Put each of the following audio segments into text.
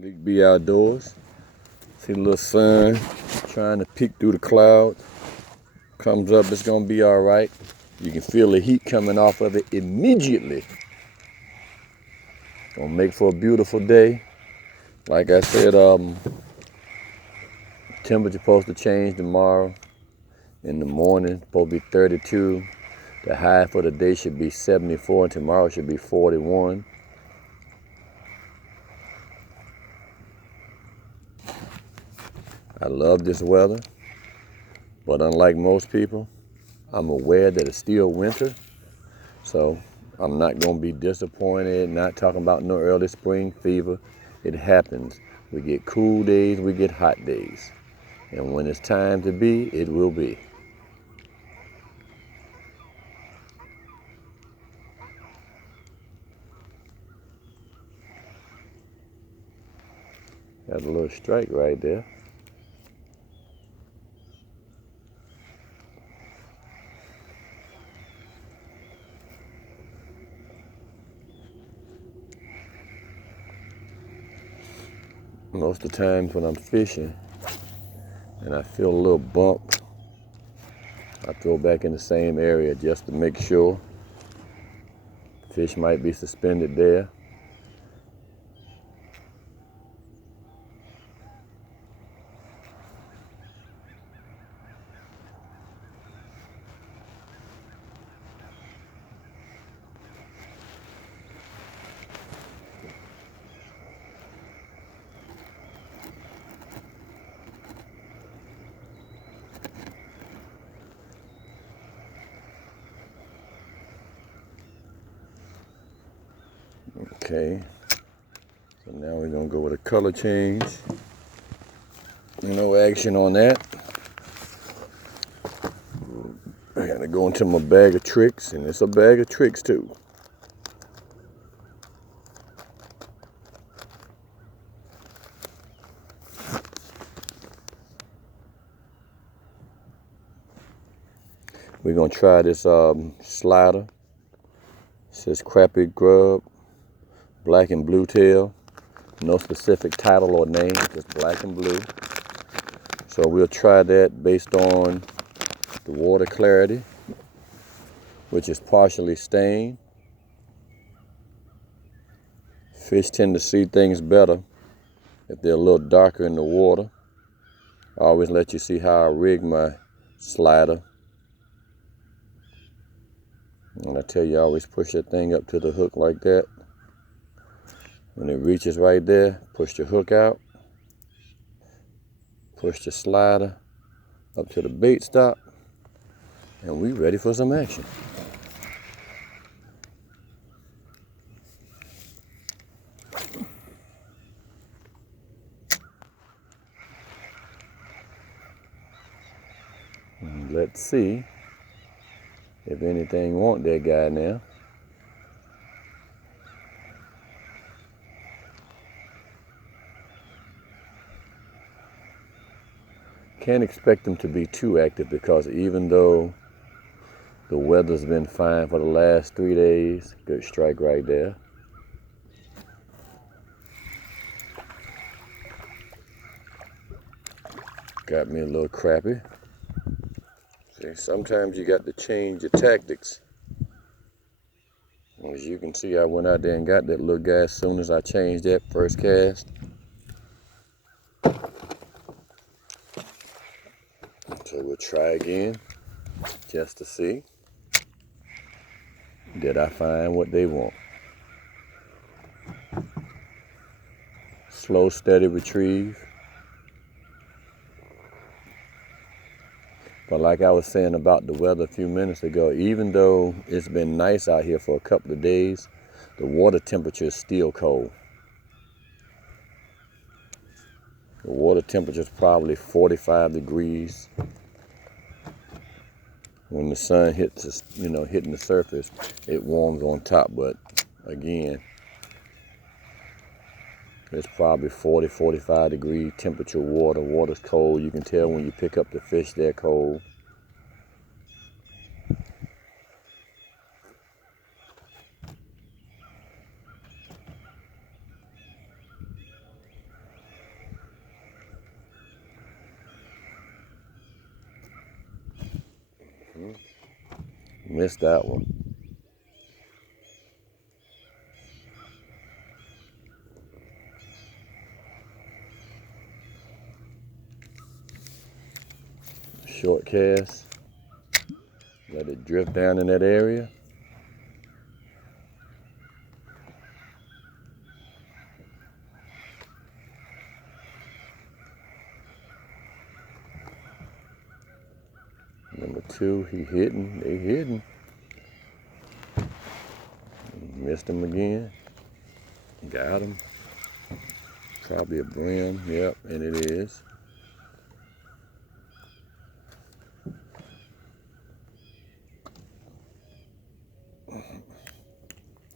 B.Outdoors. See the little sun trying to peek through the clouds. Comes up, it's gonna be all right. You can feel the heat coming off of it immediately. Gonna make for a beautiful day. Like I said, temperature supposed to change tomorrow. In the morning, supposed to be 32. The high for the day should be 74, and tomorrow should be 41. I love this weather, but unlike most people, I'm aware that it's still winter, so I'm not going to be disappointed, not talking about no early spring fever. It happens. We get cool days, we get hot days, and when it's time to be, it will be. Got a little strike right there. Most of the times when I'm fishing and I feel a little bump, I throw back in the same area just to make sure. Fish might be suspended there. Okay, so now we're gonna go with a color change. No action on that. I gotta go into my bag of tricks, and it's a bag of tricks too. We're gonna try this slider. It says Crappie Grub, black and blue tail. No specific title or name, just black and blue. So we'll try that based on the water clarity, which is partially stained. Fish tend to see things better if they're a little darker in the water. I always let you see how I rig my slider. And I tell you, I always push that thing up to the hook like that. When it reaches right there, push the hook out, push the slider up to the bait stop, and we ready for some action. And let's see if anything want that guy now. Can't expect them to be too active because even though the weather's been fine for the last 3 days, good strike right there. Got me a little crappie. See, sometimes you got to change your tactics. As you can see, I went out there and got that little guy as soon as I changed that first cast. So we'll try again just to see. Did I find what they want? Slow, steady retrieve. But like I was saying about the weather a few minutes ago, even though it's been nice out here for a couple of days, the water temperature is still cold. The water temperature is probably 45 degrees. When the sun hits, hitting the surface, it warms on top. But again, it's probably 40, 45 degree temperature water. Water's cold. You can tell when you pick up the fish, they're cold. Missed that one. Short cast. Let it drift down in that area. Number 2, he hitting. They hitting. Missed him again. Got him. Probably a brim. Yep, and it is.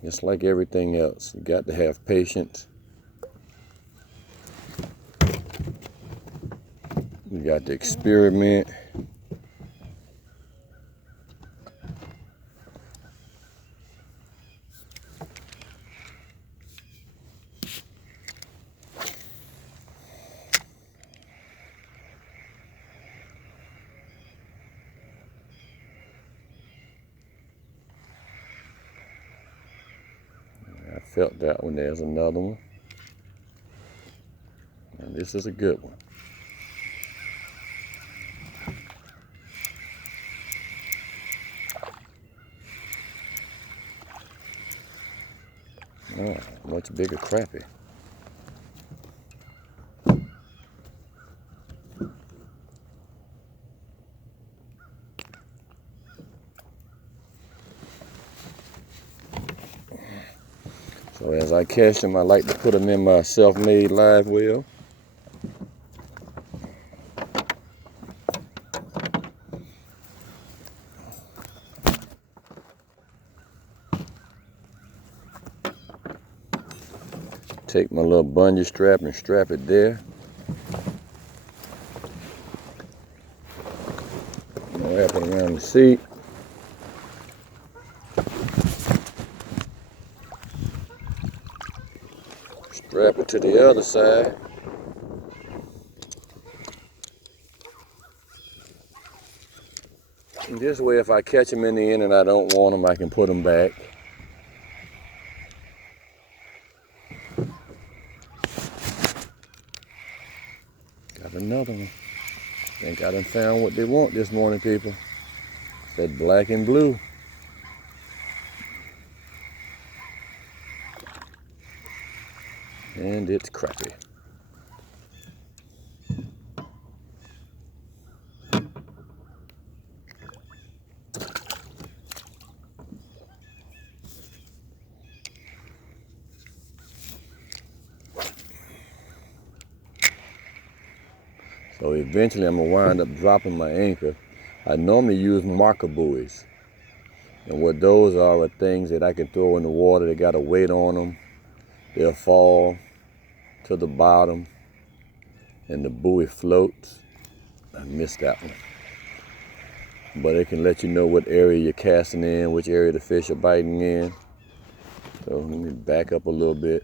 Just like everything else, you got to have patience. You got to experiment. I felt that one. There's another one. And this is a good one. Oh, much bigger crappie. So as I catch them, I like to put them in my self-made live well. Take my little bungee strap and strap it there. Wrap it around the seat. Strap it to the other side. And this way, if I catch them in the end and I don't want them, I can put them back. Got another one. Think I done found what they want this morning, people. That black and blue. And it's crappie. So eventually I'm gonna wind up dropping my anchor. I normally use marker buoys. And what those are things that I can throw in the water. They got a weight on them. They'll fall to the bottom and the buoy floats. I missed that one. But it can let you know what area you're casting in, which area the fish are biting in. So let me back up a little bit.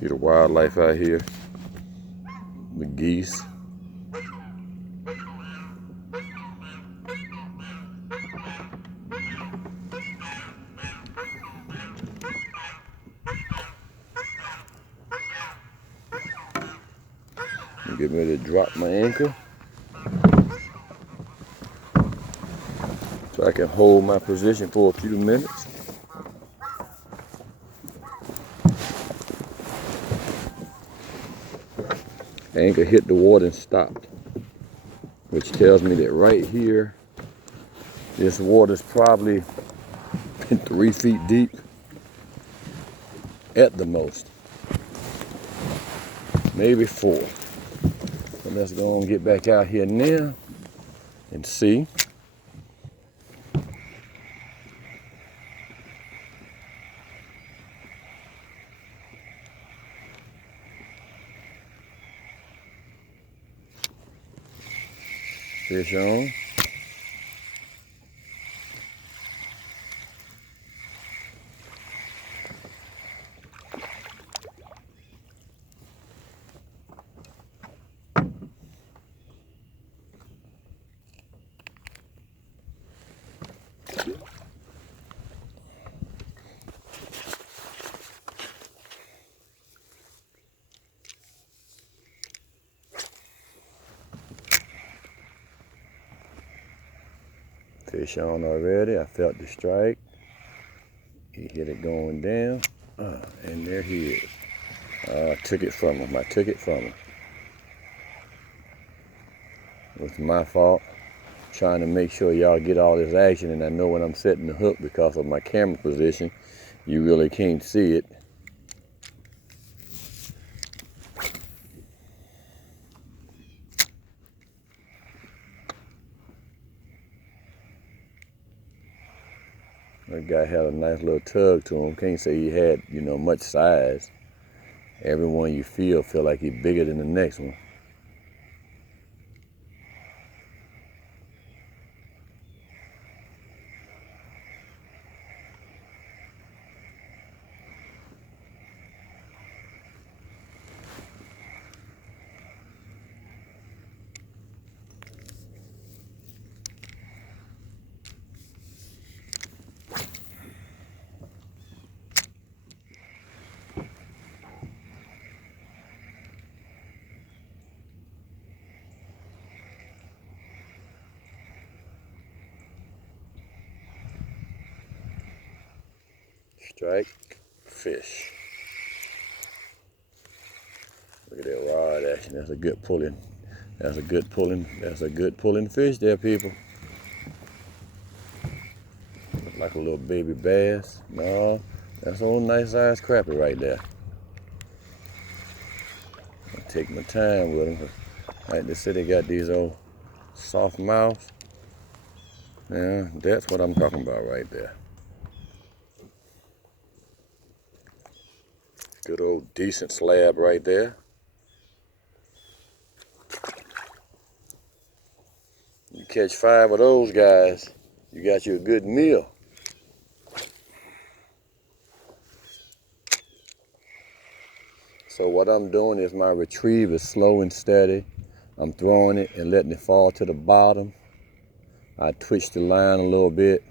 See the wildlife out here, the geese. I'm getting ready to drop my anchor so I can hold my position for a few minutes. Anchor hit the water and stopped, which tells me that right here, this water's probably 3 feet deep at the most, maybe 4. So let's go and get back out here now and see. Fish on. Fish on already. I felt the strike. He hit it going down. And there he is. I took it from him. I took it from him. It was my fault. Trying to make sure y'all get all this action, and I know when I'm setting the hook, because of my camera position, you really can't see it. That guy had a nice little tug to him. Can't say he had, much size. Every one you feel like he's bigger than the next one. Strike, fish. Look at that rod action. That's a good pulling. That's a good pulling fish there, people. Look like a little baby bass. No, that's a little nice sized crappie right there. I take my time with them. Like they said, they got these old soft mouths. Yeah, that's what I'm talking about right there. Good old decent slab right there. You catch 5 of those guys, you got you a good meal. So what I'm doing is my retrieve is slow and steady. I'm throwing it and letting it fall to the bottom. I twitch the line a little bit.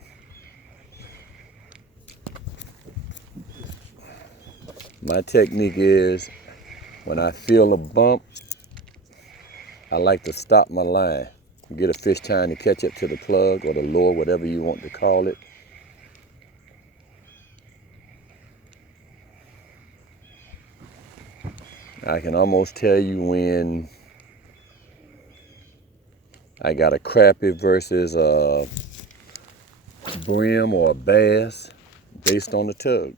My technique is, when I feel a bump, I like to stop my line. Get a fish trying to catch up to the plug or the lure, whatever you want to call it. I can almost tell you when I got a crappie versus a brim or a bass based on the tug.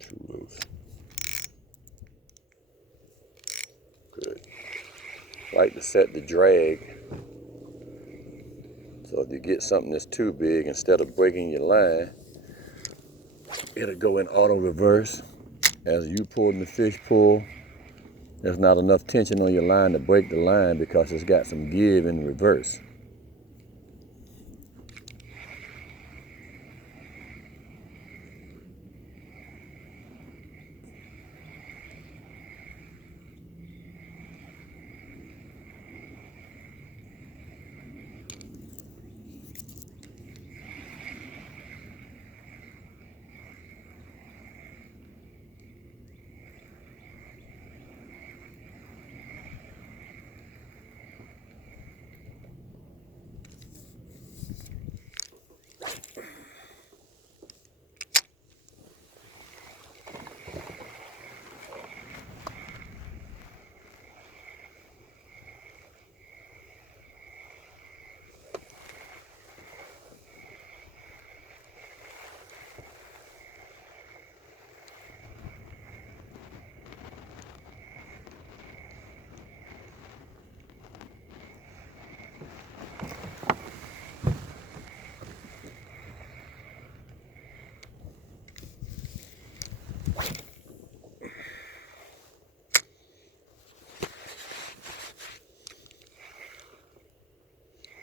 Too loose. Good. Like to set the drag. So if you get something that's too big, instead of breaking your line, it'll go in auto reverse. As you pull and the fish pull, there's not enough tension on your line to break the line because it's got some give in reverse.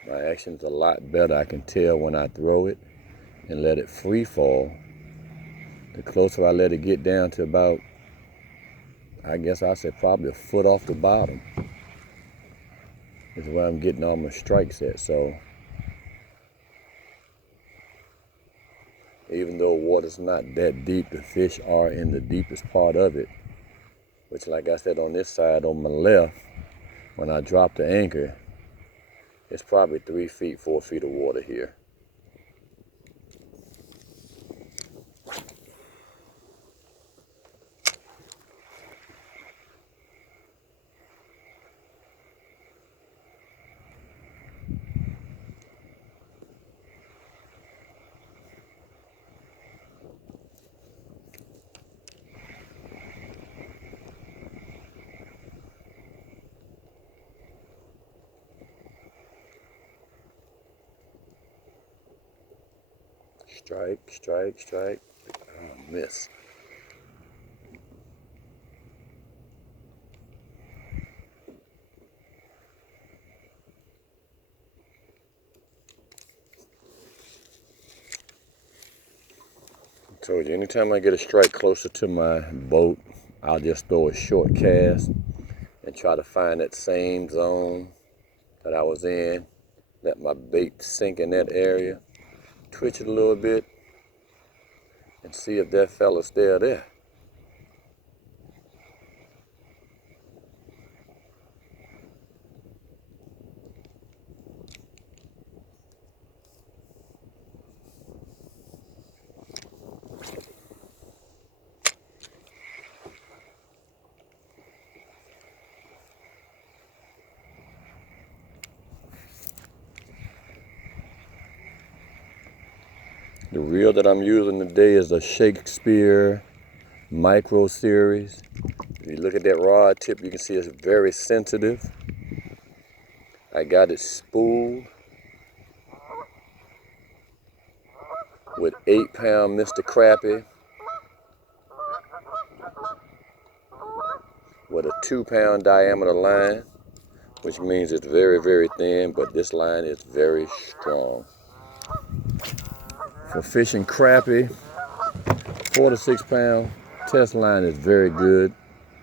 My action's a lot better. I can tell when I throw it and let it free fall. The closer I let it get down to about, I guess I said probably a foot off the bottom, is where I'm getting all my strikes at. So even though water's not that deep, the fish are in the deepest part of it, which, like I said, on this side on my left, when I drop the anchor, it's probably 3 feet, 4 feet of water here. Strike, strike, strike. Oh, miss. I told you, anytime I get a strike closer to my boat, I'll just throw a short cast and try to find that same zone that I was in. Let my bait sink in that area, twitch it a little bit, and see if that fella's still there. The reel that I'm using today is a Shakespeare Micro Series. If you look at that rod tip, you can see it's very sensitive. I got it spooled with 8-pound Mr. Crappie with a 2-pound diameter line, which means it's very, very thin, but this line is very strong. For fishing crappie, 4 to 6 pound test line is very good.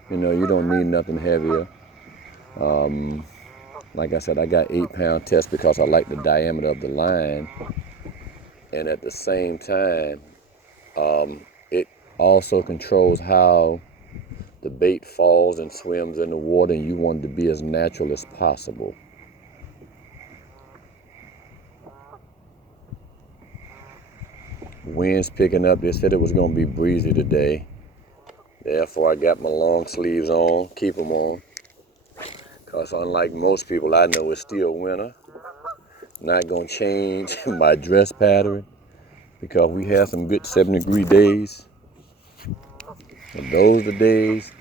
You know, you don't need nothing heavier. Like I said, I got 8-pound test because I like the diameter of the line. And at the same time, it also controls how the bait falls and swims in the water, and you want it to be as natural as possible. Wind's picking up. They said it was going to be breezy today. Therefore, I got my long sleeves on, keep them on. Because unlike most people, I know it's still winter. Not going to change my dress pattern because we have some good 70-degree days. And those are the days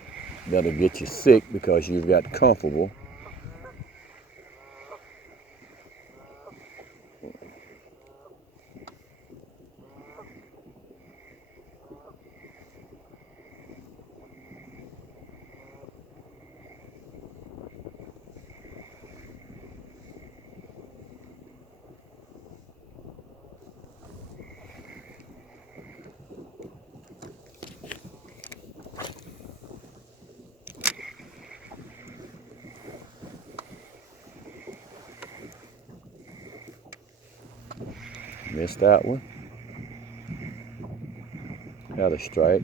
that'll get you sick because you've got comfortable. Missed that one. Got a strike.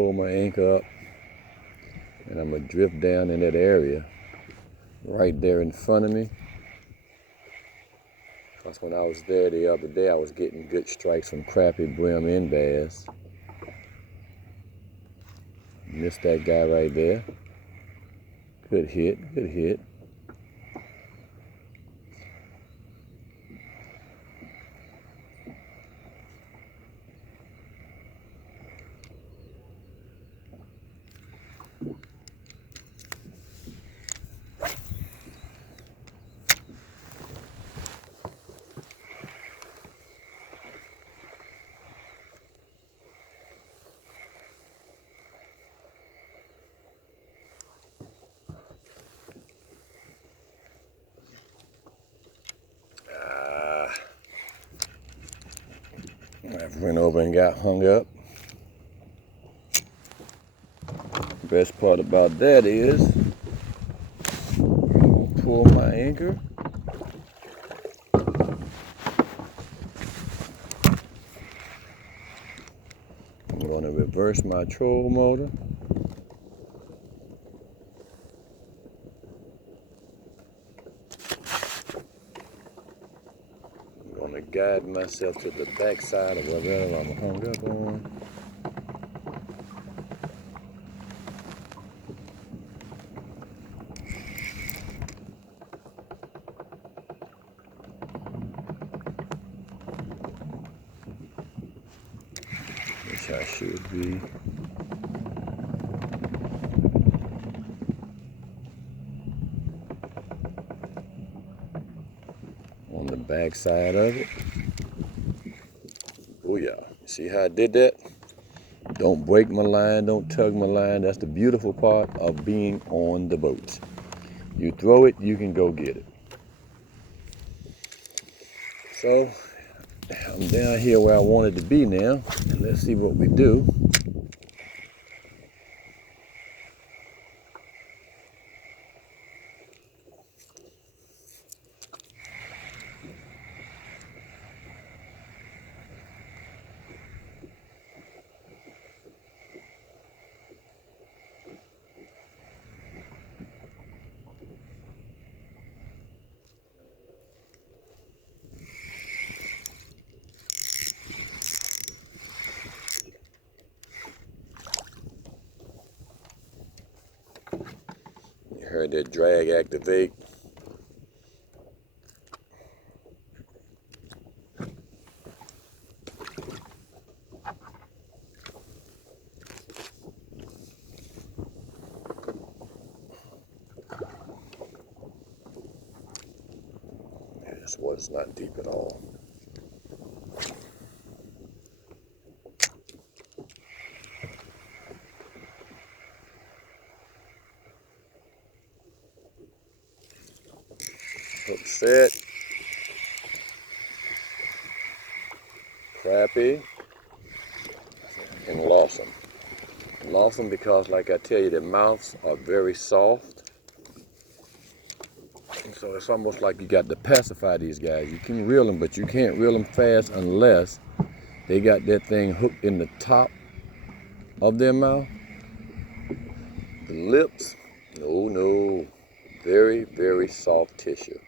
pull my anchor up, and I'm going to drift down in that area right there in front of me. Because when I was there the other day, I was getting good strikes from crappie, brim, and bass. Missed that guy right there. Good hit, good hit. I went over and got hung up. Best part about that is, pull my anchor. I'm going to reverse my trolling motor. I'm going to guide myself to the back side of whatever I'm hung up on. Which I should be. On the back side of it. Oh yeah, see how I did that? Don't break my line, don't tug my line. That's the beautiful part of being on the boat. You throw it, you can go get it. So, I'm down here where I wanted to be now, and let's see what we do. You heard that drag activate. This water's not deep at all. Hook set. Crappie. And lost them. Lost them because, like I tell you, their mouths are very soft. And so it's almost like you got to pacify these guys. You can reel them, but you can't reel them fast unless they got that thing hooked in the top of their mouth. The lips, no. Very, very soft tissue.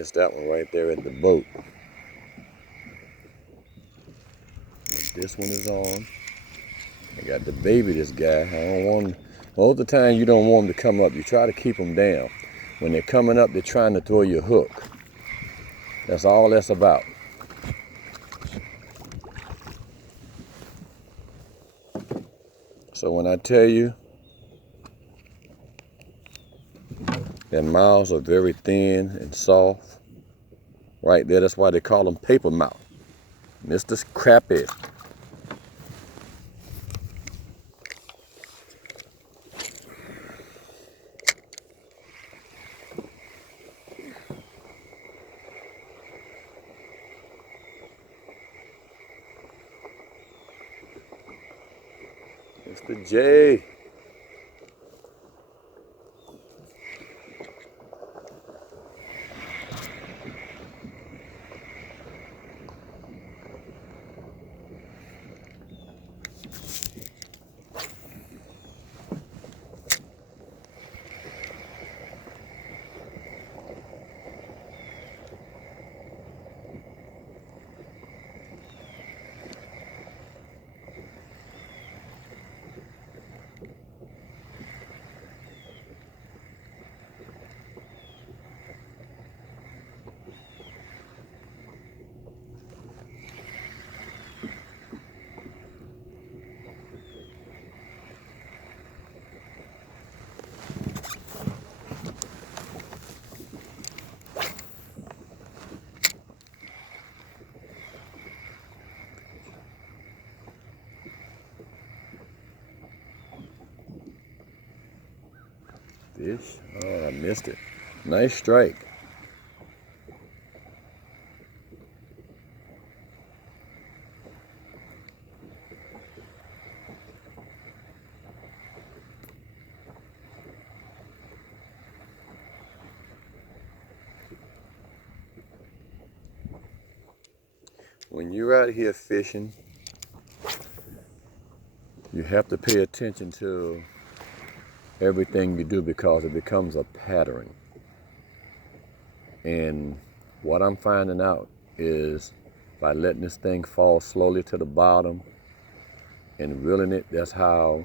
missed that one right there at the boat. But this one is on. I got to baby this guy. I don't want him. Most of the time you don't want them to come up. You try to keep them down. When they're coming up, they're trying to throw you a hook. That's all that's about. So when I tell you their mouths are very thin and soft, right there, that's why they call them paper mouth. Mr. Crappie. Mr. J. Fish. Oh, I missed it. Nice strike. When you're out here fishing, you have to pay attention to everything you do because it becomes a pattern. And what I'm finding out is by letting this thing fall slowly to the bottom and reeling it, that's how,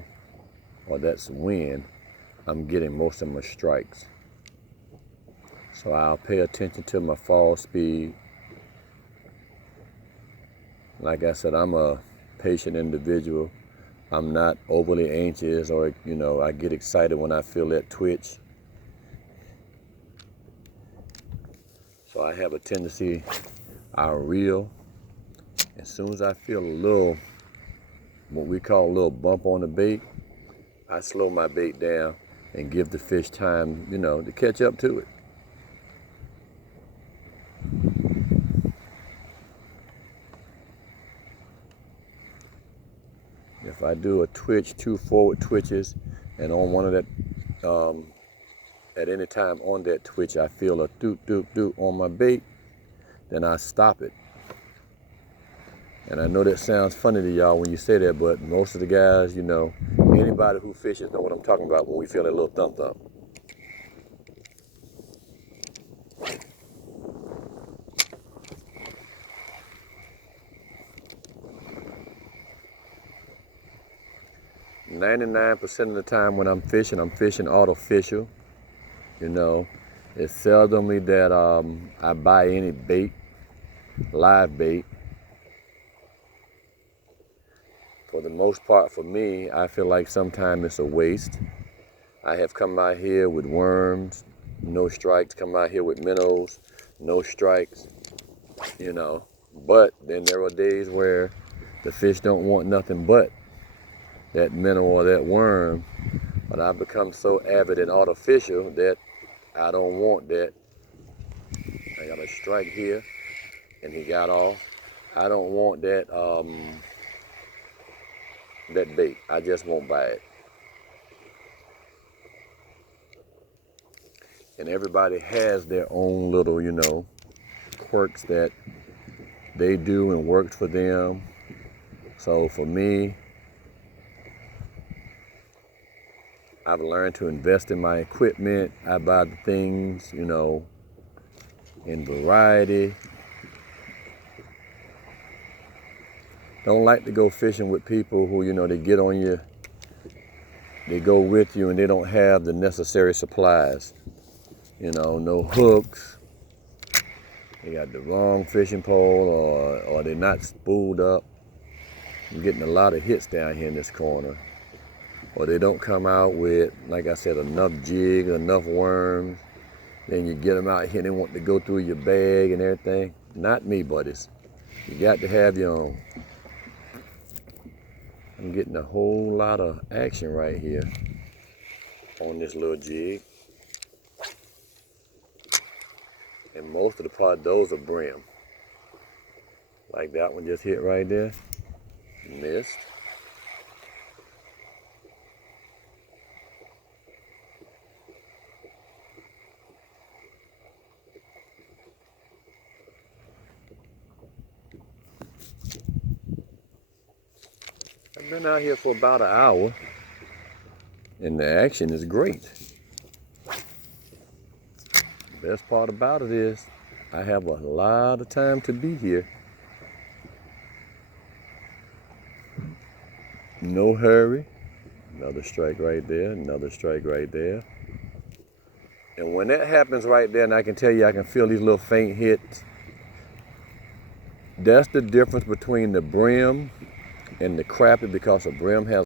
or that's when I'm getting most of my strikes. So I'll pay attention to my fall speed. Like I said, I'm a patient individual. I'm not overly anxious or, I get excited when I feel that twitch. So I have a tendency, I'll reel. As soon as I feel a little, what we call a little bump on the bait, I slow my bait down and give the fish time, to catch up to it. If I do a twitch, 2 forward twitches, and on one of that, at any time on that twitch, I feel a doot, doot, doot on my bait, then I stop it. And I know that sounds funny to y'all when you say that, but most of the guys, anybody who fishes know what I'm talking about when we feel that little thump thump. "99% of the time when I'm fishing artificial. It's seldomly that I buy any bait, live bait. For the most part, for me, I feel like sometimes it's a waste. I have come out here with worms, no strikes, come out here with minnows, no strikes, But then there are days where the fish don't want nothing but that minnow or that worm. But I've become so avid and artificial that I don't want that. I got a strike here, and he got off. I don't want that that bait. I just won't buy it. And everybody has their own little, quirks that they do and worked for them. So for me, I've learned to invest in my equipment. I buy the things, in variety. Don't like to go fishing with people who, you know, they get on you, they go with you and they don't have the necessary supplies. You know, no hooks, they got the wrong fishing pole, or they're not spooled up. I'm getting a lot of hits down here in this corner. Or they don't come out with, like I said, enough jigs, enough worms. Then you get them out here and they want to go through your bag and everything. Not me, buddies. You got to have your own. I'm getting a whole lot of action right here on this little jig. And most of the part, those are brim. Like that one just hit right there. Missed. I've been out here for about an hour and the action is great. The best part about it is I have a lot of time to be here. No hurry. Another strike right there, another strike right there. And when that happens right there, and I can tell you I can feel these little faint hits, that's the difference between the brim and the crappie, because a brim has